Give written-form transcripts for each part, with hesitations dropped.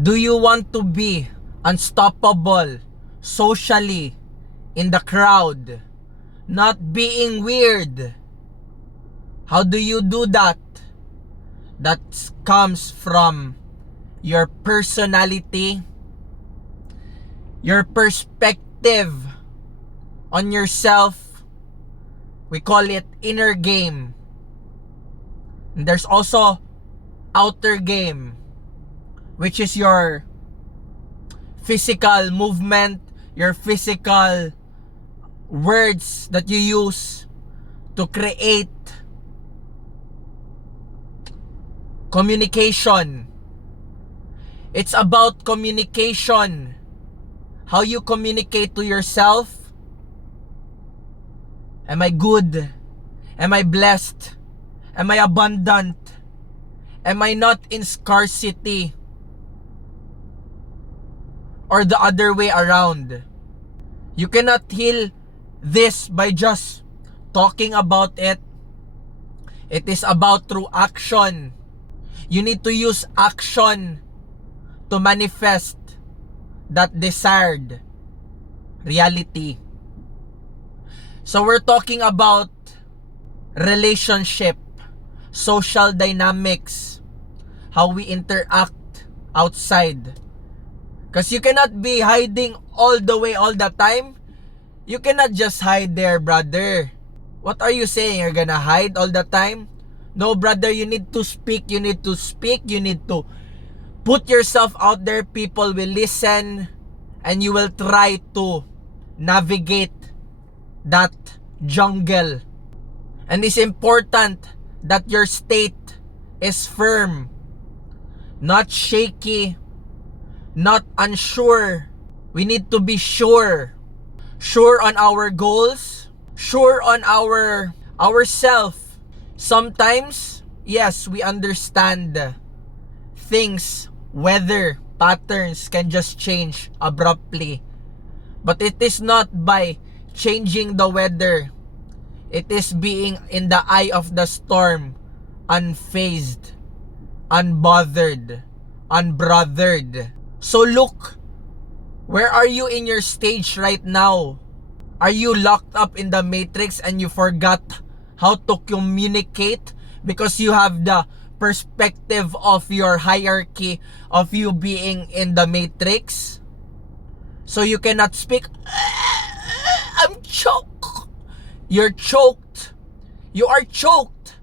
Do you want to be unstoppable socially in the crowd, not being weird? How do you do that? That comes from your personality, your perspective on yourself. We call it inner game. And there's also outer game, which is your physical movement, your physical words that you use to create communication. It's about communication. How you communicate to yourself. Am I good? Am I blessed? Am I abundant? Am I not in scarcity? Or the other way around. You cannot heal this by just talking about it. It is about through action. You need to use action to manifest that desired reality. So we're talking about relationship, social dynamics, how we interact outside. Because you cannot be hiding all the way, all the time. You cannot just hide there, brother. What are you saying? You're gonna hide all the time? No, brother, you need to speak. You need to speak. You need to put yourself out there. People will listen. And you will try to navigate that jungle. And it's important that your state is firm, not shaky, not unsure. We need to be sure. Sure on our goals, sure on ourself. Sometimes, yes, we understand things, weather patterns can just change abruptly. But it is not by changing the weather. It is being in the eye of the storm, unfazed, unbothered, unbrothered. So look, where are you in your stage right now? Are you locked up in the matrix and you forgot how to communicate because you have the perspective of your hierarchy of you being in the matrix? So you cannot speak. I'm choked. You're choked. You are choked.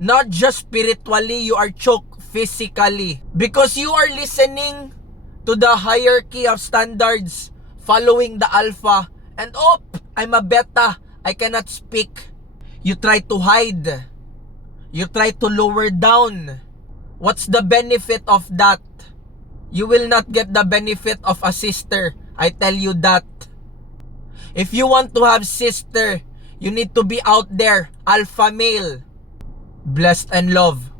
Not just spiritually, you are choked physically. Because you are listening to the hierarchy of standards, following the alpha, and I'm a beta, I cannot speak. You try to hide. You try to lower down. What's the benefit of that? You will not get the benefit of a sister. I tell you that. If you want to have sister, you need to be out there, alpha male. Blessed and love.